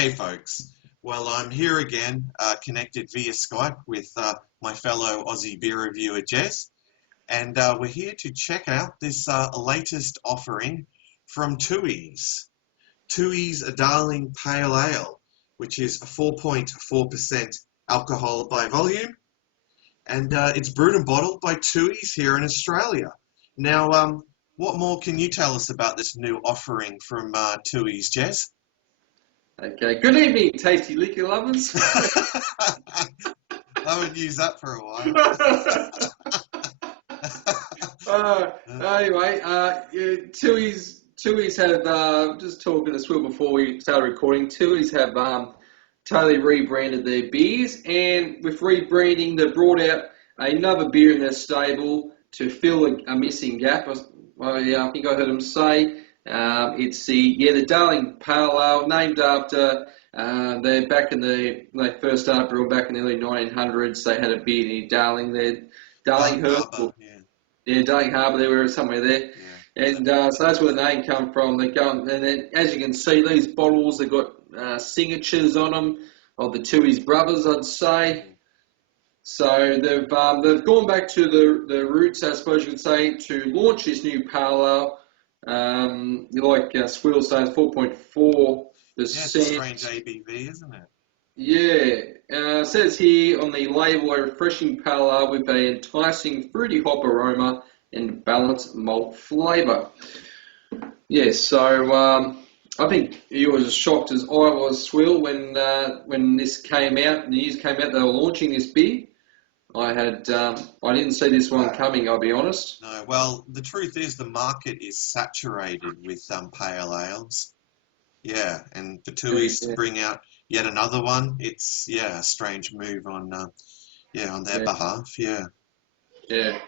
Hey folks, well I'm here again, connected via Skype with my fellow Aussie beer reviewer Gez, and we're here to check out this latest offering from Tooheys. Tooheys a Darling Pale Ale, which is 4.4% alcohol by volume, and it's brewed and bottled by Tooheys here in Australia. Now, what more can you tell us about this new offering from Tooheys, Gez? Okay, good evening, tasty liquor lovers. I haven't used that for a while. Anyway, Tooheys have, just talking to Swill before we started recording, Tooheys have totally rebranded their beers, and with rebranding, they brought out another beer in their stable to fill a missing gap. I think I heard them say. It's the Darling Pale Ale, named after they're back in when they first started brewing back in the early 1900s. They had a beer near Darling there, Darling Harbour. Yeah, Darling Harbour. They were somewhere there, and so that's where the name come from. They go, and then as you can see, these bottles they've got signatures on them of the Tooheys brothers, I'd say. So they've gone back to the roots, I suppose you could say, to launch this new pale ale. Like Swill saying, 4.4%. Yeah, it's a strange ABV, isn't it? Yeah. Says here on the label, a refreshing pale ale with an enticing fruity hop aroma and balanced malt flavour. Yeah, so I think you were as shocked as I was, Swill, when this came out, the news came out they were launching this beer. I didn't see this one coming, I'll be honest. No, well, the truth is the market is saturated with pale ales. Yeah, and for Tooheys to bring out yet another one, it's a strange move on their behalf. Yeah. I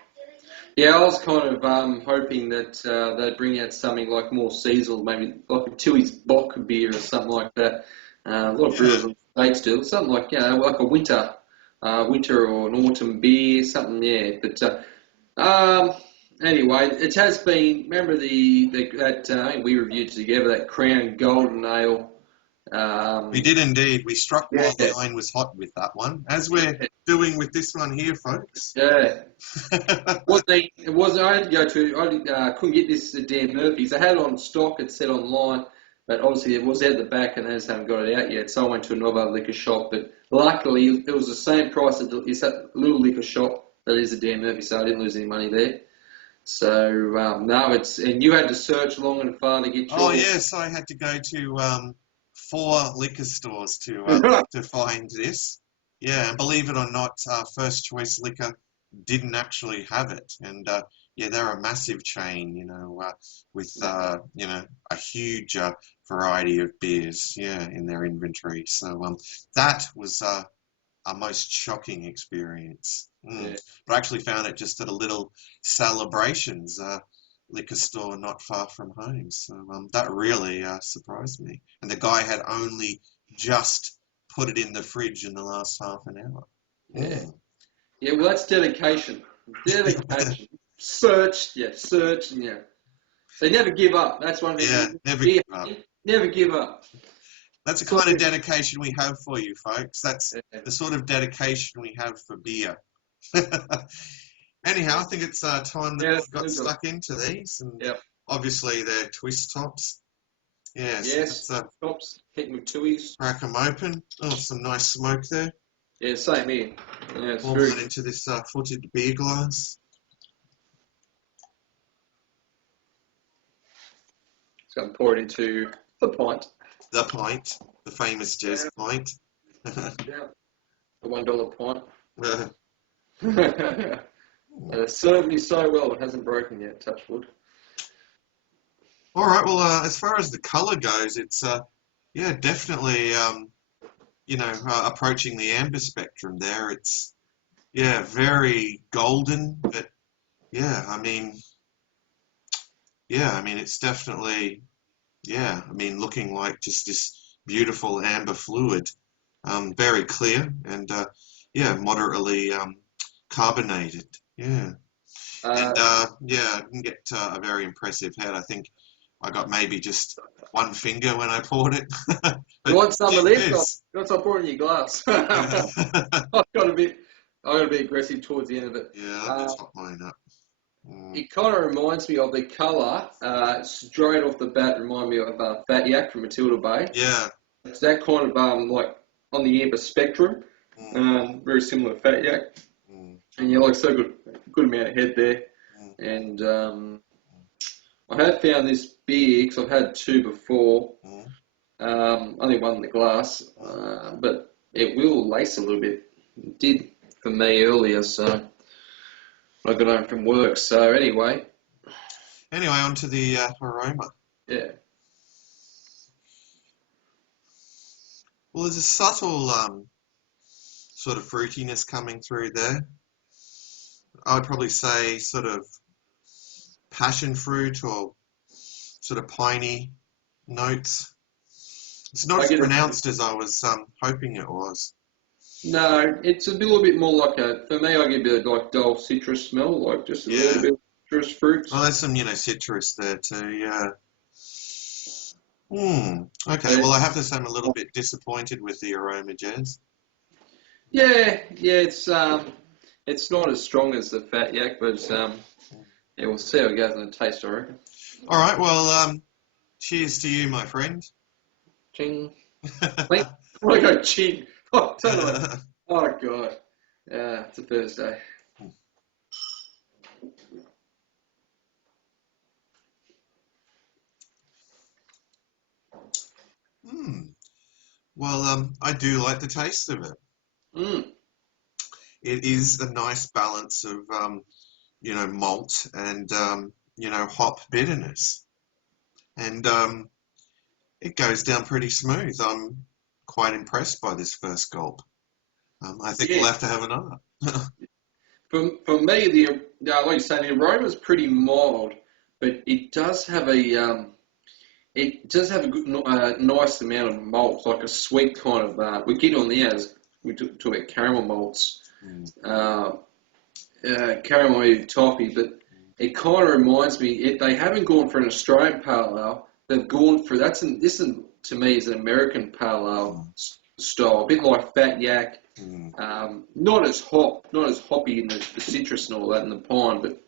was kind of hoping that they'd bring out something like more seasonal, maybe like a Tooheys Bock beer or something like that. A lot of brewers in the States do something like like a winter or an autumn beer, something. But anyway, it has been. Remember that I think we reviewed together that Crown Golden Ale. We did indeed. We struck while the iron was hot with that one, as we're doing with this one here, folks. Yeah. It was. I had to go to. I couldn't get this at Dan Murphy's. I had it on stock. It said online, but obviously it was out the back, and they just haven't got it out yet. So I went to another liquor shop, but luckily it was the same price as that little liquor shop that is at Dan Murphy, so I didn't lose any money there. So no, and you had to search long and far to get yours. Oh yes, I had to go to 4 liquor stores to find this. Yeah, and believe it or not, First Choice Liquor didn't actually have it, and they're a massive chain, with a huge variety of beers, in their inventory. So that was a most shocking experience. But I actually found it just at a little Celebrations liquor store not far from home. So that really surprised me. And the guy had only just put it in the fridge in the last half an hour. Yeah, well, that's dedication. Dedication. Search. They never give up. That's one thing. Yeah, never give up. Never give up. That's the kind of dedication we have for you, folks. That's the sort of dedication we have for beer. Anyhow, I think it's time that we got stuck into these. And obviously, they're twist tops. Yes, tops. Keep them Tooheys. Crack them open. Oh, some nice smoke there. Yeah, same here. Yeah, Pour that into this footed beer glass. Just going to pour it into the pint. The pint. The famous Gez pint. The $1 pint. It served me so well, it hasn't broken yet, touch wood. All right, well, as far as the colour goes, it's, definitely, approaching the amber spectrum there. It's, very golden, but, it's definitely, looking like just this beautiful amber fluid, very clear and, moderately carbonated. I didn't get a very impressive head. I think I got maybe just one finger when I poured it. You want some of this? Yes. That's what I poured in your glass. Yeah. I've got to be aggressive towards the end of it. Yeah, I'll just top mine up. It kind of reminds me of the colour, straight off the bat, remind me of Fat Yak from Matilda Bay. Yeah. It's that kind of, like, on the amber spectrum, very similar to Fat Yak. And yeah, like, so good amount of head there. And I have found this beer, because I've had two before, only one in the glass, but it will lace a little bit. It did for me earlier, so I got home from work. So anyway, on to the aroma. yeah. Well, there's a subtle sort of fruitiness coming through there. I would probably say sort of passion fruit or sort of piney notes. It's not as pronounced as I was hoping it was. No, it's a little bit more like for me, I get a bit like dull citrus smell, like just a little bit of citrus fruits. Well, there's some, citrus there too, yeah. Okay, well, I have to say I'm a little bit disappointed with the aroma, Gez. Yeah, it's not as strong as the Fat Yak, but yeah, we'll see how it goes in the taste, I reckon. All right, well, cheers to you, my friend. Ching. Wait, I want to go ching. Oh, totally. Oh, God. Yeah, it's a Thursday. Well, I do like the taste of it. It is a nice balance of, malt and, hop bitterness. And it goes down pretty smooth. I'm quite impressed by this first gulp. I think we'll have to have another. For me, like you say, the aroma is pretty mild, but it does have a good, nice amount of malt, like a sweet kind of. We get on the as we talk about caramel malts, caramel toffee, but it kind of reminds me. They haven't gone for an Australian pale ale. They've gone for this. To me is an American pale ale style, a bit like Fat Yak. Not as hoppy in the citrus and all that and the pine, but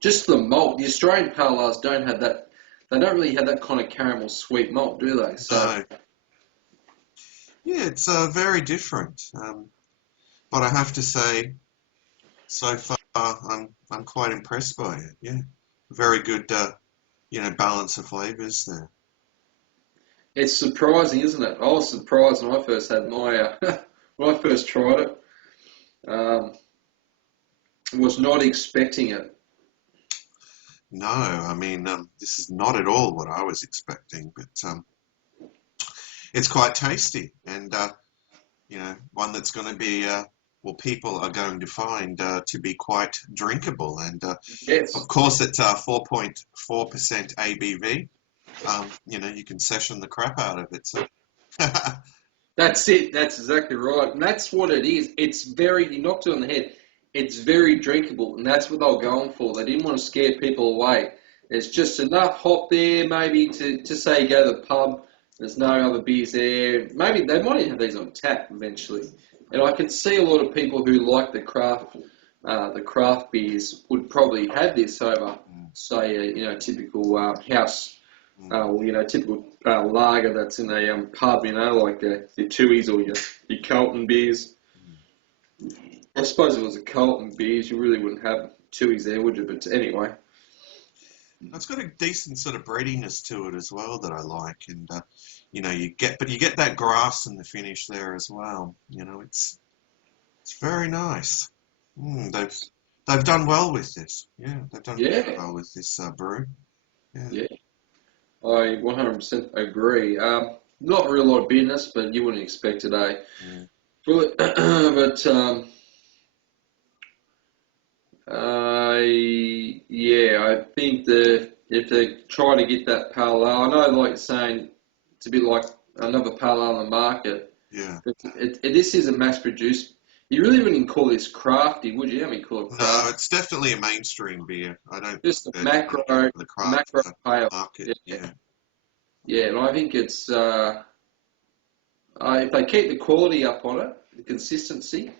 just the malt. The Australian pale ales don't have that. They don't really have that kind of caramel sweet malt, do they? So no. Yeah, it's very different. But I have to say, so far I'm quite impressed by it. Yeah, very good. Balance of flavours there. It's surprising, isn't it? I was surprised when I first had my when I first tried it. Was not expecting it. No, I mean, this is not at all what I was expecting, but it's quite tasty and, one that's going to be, people are going to find to be quite drinkable. And, yes. Of course, at 4.4% ABV, you can session the crap out of it. So. That's it. That's exactly right. And that's what it is. You knocked it on the head. It's very drinkable, and that's what they were going for. They didn't want to scare people away. There's just enough hop there, maybe to say you go to the pub. There's no other beers there. Maybe they might even have these on tap eventually. And I can see a lot of people who like the craft beers would probably have this over, say, typical house, typical lager that's in a pub, like your Tooheys or your Carlton beers. I suppose if it was a Carlton beers, you really wouldn't have Tooheys there, would you? But anyway. It's got a decent sort of breadiness to it as well that I like, and you get that grass in the finish there as well. It's very nice. They've done well with this. Yeah, they've done very well with this brew. Yeah. I 100% agree. Not a real lot of bitterness, but you wouldn't expect it, eh? But I think if they're trying to get that pale ale, I know, like you're saying, it's a bit like another pale ale on the market. Yeah. But this isn't mass produced. You really wouldn't call this crafty, would you? How many call it No, crafty? it's definitely a mainstream beer. I don't Just a think macro, for the craft macro pale. market. Yeah. Yeah, and I think it's if they keep the quality up on it, the consistency,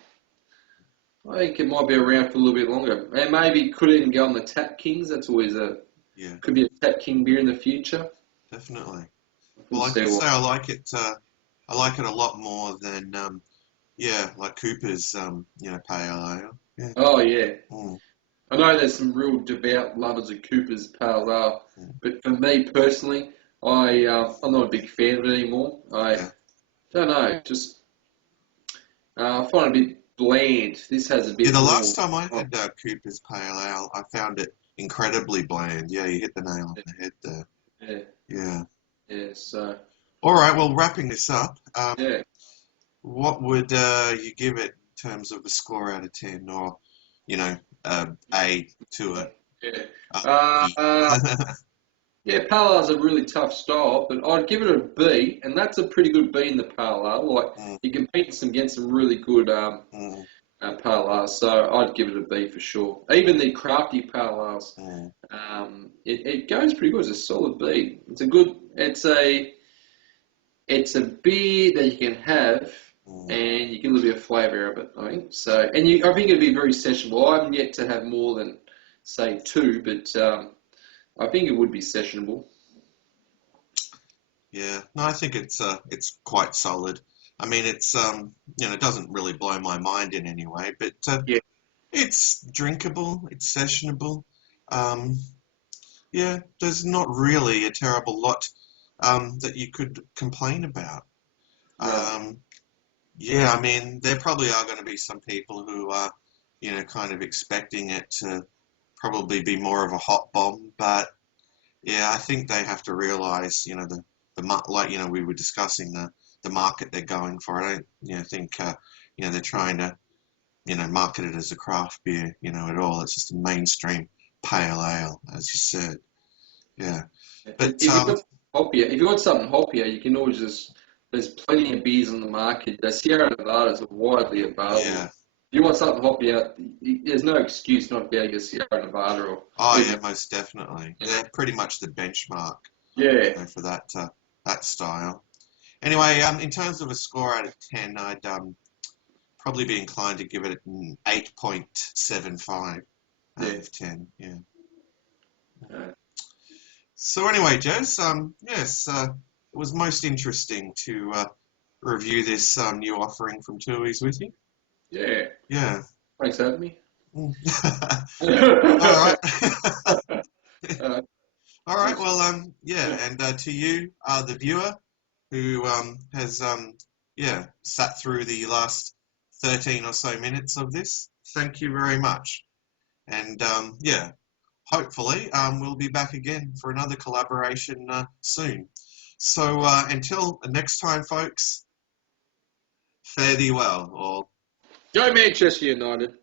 I think it might be around for a little bit longer. And maybe could even go on the Tap Kings. That's always could be a Tap King beer in the future. Definitely. We'll Well, I see can what. say I like it. I like it a lot more than like Cooper's pale ale. Yeah. Oh yeah, Mm, I know there's some real devout lovers of Cooper's Pale Ale, mm, but for me personally, I'm not a big fan of it anymore. I yeah. don't know, just I find it a bit bland. This has a Yeah. bit The more. last time I Oh, had Cooper's pale ale, I found it incredibly bland. Yeah, you hit the nail on yeah, the head there. yeah, Yeah. yeah. So All right. Well, wrapping this up, yeah. what would you give it in terms of a score out of 10, or you know, A to it? Yeah. B. Yeah, pale ale's a really tough style, but I'd give it a B, and that's a pretty good B in the pale ale. Like Mm, you compete against some really good mm, pale ales, so I'd give it a B for sure. Even the crafty pale ales, mm, it goes pretty good. It's a solid B. It's a beer that you can have, mm. and you get a little bit of flavour of it. I think so, and I think it'd be very sessionable. I haven't yet to have more than say two, but I think it would be sessionable. Yeah, no, I think it's quite solid. I mean, it's it doesn't really blow my mind in any way, but Yeah. it's drinkable, it's sessionable. Um, yeah, there's not really a terrible lot that you could complain about. No. Um, yeah, I mean, there probably are going to be some people who are, kind of expecting it to probably be more of a hot bomb, but yeah, I think they have to realize, like, we were discussing the market they're going for. I don't, think, they're trying to, market it as a craft beer, at all. It's just a mainstream pale ale, as you said. Yeah. But, If you want something hoppier, you can always just. There's plenty of beers on the market. The Sierra Nevadas are widely available. yeah. If you want something hoppier, there's no excuse not to be able to get Sierra Nevada or Oh, even. yeah, most definitely. They're pretty much the benchmark, Yeah. for that style. Anyway, in terms of a score out of 10, I'd probably be inclined to give it an 8.75 out Yeah. of 10. Yeah. Uh, So anyway, Jez, yes, it was most interesting to review this new offering from Tooheys with you. yeah. Yeah. Thanks for having me. Mm. All uh, right. All right. Well, yeah, yeah. and to you, the viewer, who has sat through the last 13 or so minutes of this, thank you very much. And yeah, hopefully we'll be back again for another collaboration soon. So until next time, folks, fare thee well, or Go Manchester United.